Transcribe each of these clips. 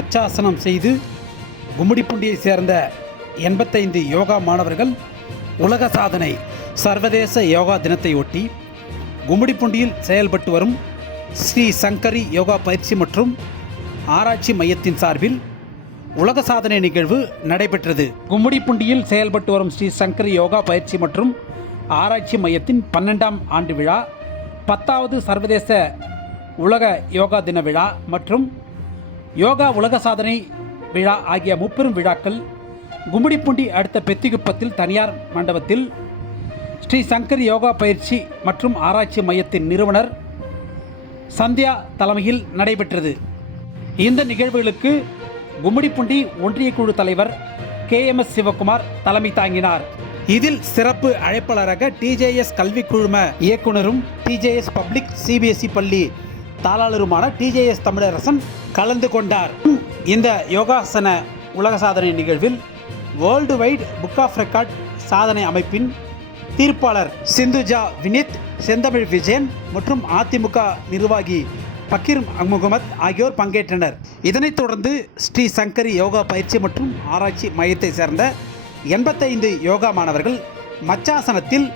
மச்சாசனம் செய்து கும்மிடிப்பூண்டியை சேர்ந்த 85 யோகா மாணவர்கள் உலக சாதனை. சர்வதேச யோகா தினத்தை ஒட்டி கும்மிடிப்பூண்டியில் செயல்பட்டு வரும் ஸ்ரீ சங்கரி யோகா பயிற்சி மற்றும் ஆராய்ச்சி மையத்தின் சார்பில் உலக சாதனை நிகழ்வு நடைபெற்றது. கும்மிடிப்பூண்டியில் செயல்பட்டு வரும் ஸ்ரீ சங்கரி யோகா பயிற்சி மற்றும் ஆராய்ச்சி மையத்தின் 12ஆம் ஆண்டு விழா, 10வது சர்வதேச உலக யோகா தின விழா மற்றும் யோகா உலக சாதனை விழா ஆகிய முப்பெரும் விழாக்கள் கும்மிடிப்பூண்டி அடுத்த பெத்திகுப்பத்தில் தனியார் மண்டபத்தில் ஸ்ரீ சங்கரி யோகா பயிற்சி மற்றும் ஆராய்ச்சி மையத்தின் நிறுவனர் சந்தியா தலைமையில் நடைபெற்றது. இந்த நிகழ்வுகளுக்கு கும்மிடிப்பூண்டி ஒன்றிய குழு தலைவர் KMS சிவகுமார் தலைமை தாங்கினார். இதில் சிறப்பு அழைப்பாளராக TJS கல்வி குழும இயக்குனரும் TJS பப்ளிக் CBSE பள்ளி தாளாளருமான TJS தமிழரசன் கலந்து கொண்டார். இந்த யோகாசன உலக சாதனை நிகழ்வில் World Wide Book of Record சாதனை அமைப்பின் தீர்ப்பாளர் சிந்துஜா வினித், செந்தமிழ் விஜயன் மற்றும் அதிமுக நிர்வாகி பக்கீர் முகமது ஆகியோர் பங்கேற்றனர். இதனைத் தொடர்ந்து ஸ்ரீ சங்கரி யோகா பயிற்சி மற்றும் ஆராய்ச்சி மையத்தை சேர்ந்த 85 யோகா மாணவர்கள் மச்சாசனத்தில்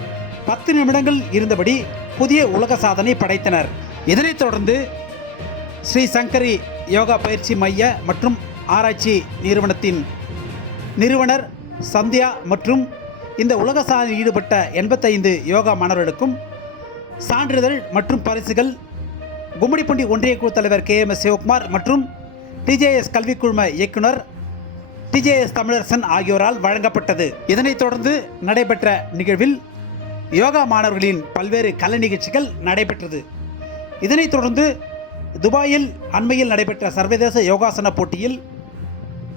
10 நிமிடங்கள் இருந்தபடி புதிய உலக சாதனை படைத்தனர். இதனைத் தொடர்ந்து ஸ்ரீ சங்கரி யோகா பயிற்சி மைய மற்றும் ஆராய்ச்சி நிறுவனத்தின் நிறுவனர் சந்தியா மற்றும் இந்த உலக சாதனையில் ஈடுபட்ட 85 யோகா மாணவர்களுக்கும் சான்றிதழ் மற்றும் பரிசுகள் கும்மிடிப்பூண்டி ஒன்றிய குழு தலைவர் KMS சிவகுமார் மற்றும் TJS கல்வி குழும இயக்குனர் TJS தமிழரசன் ஆகியோரால் வழங்கப்பட்டது. இதனைத் தொடர்ந்து நடைபெற்ற நிகழ்வில் யோகா மாணவர்களின் பல்வேறு கலை நிகழ்ச்சிகள் நடைபெற்றது. இதனைத் தொடர்ந்து துபாயில் அண்மையில் நடைபெற்ற சர்வதேச யோகாசன போட்டியில்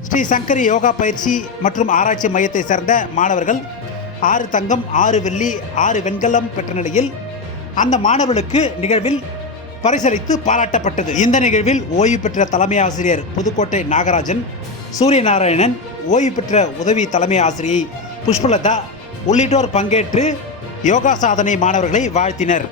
ஸ்ரீ சங்கரி யோகா பயிற்சி மற்றும் ஆராய்ச்சி மையத்தை சேர்ந்த மாணவர்கள் 6 தங்கம் 6 வெள்ளி 6 வெண்கலம் பெற்ற நிலையில் அந்த மாணவர்களுக்கு நிகழ்வில் பரிசளித்து பாராட்டப்பட்டது. இந்த நிகழ்வில் ஓய்வு பெற்ற தலைமை ஆசிரியர் புதுக்கோட்டை நாகராஜன், சூரியநாராயணன், ஓய்வு பெற்ற உதவி தலைமை ஆசிரியை புஷ்பலதா உள்ளிட்டோர் பங்கேற்று யோகா சாதனை மாணவர்களை வாழ்த்தினர்.